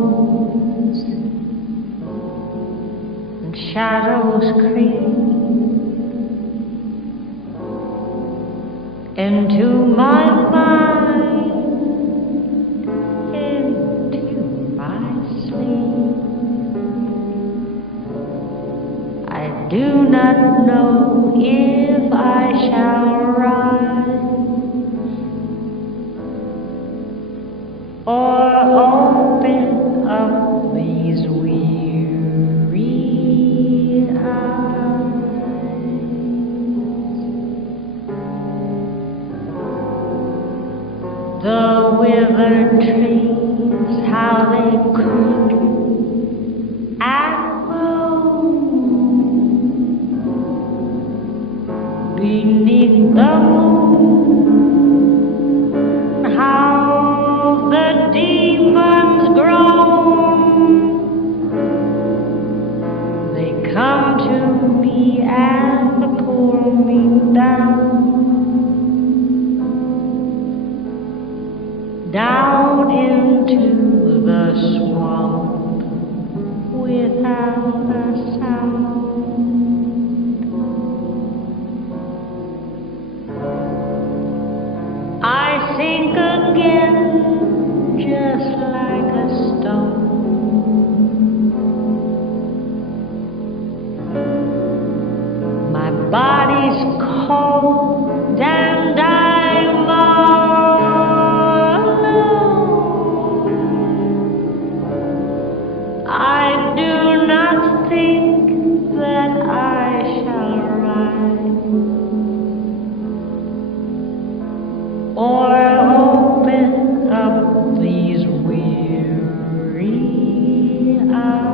bones and shadows creep into my mind, into my sleep. I do not know if I shall rise or open up these weary eyes. The withered trees, how they creak and moan beneath the moon, how the demons groan. They come to me and pull me down, down into the swamp without a sound. I sink again, just like a stone. My body's cold and I'm all alone. I do not think that I shall rise or open up these weary eyes.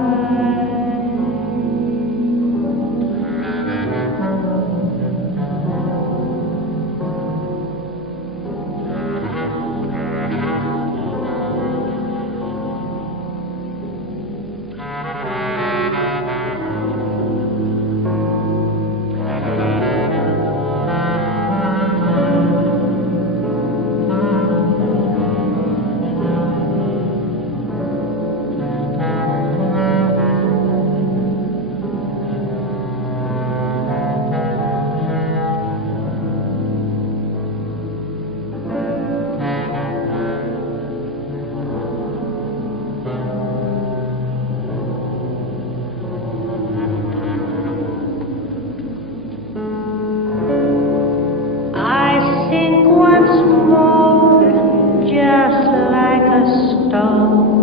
Just like a stone,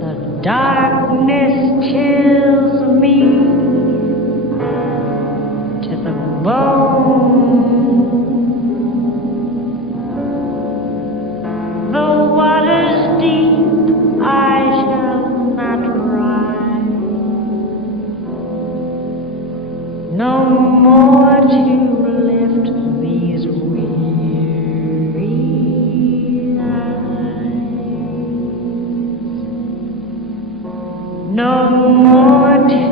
the darkness chills me to the bone. The water's deep, I shall not rise, no more to lift these weary eyes, no more to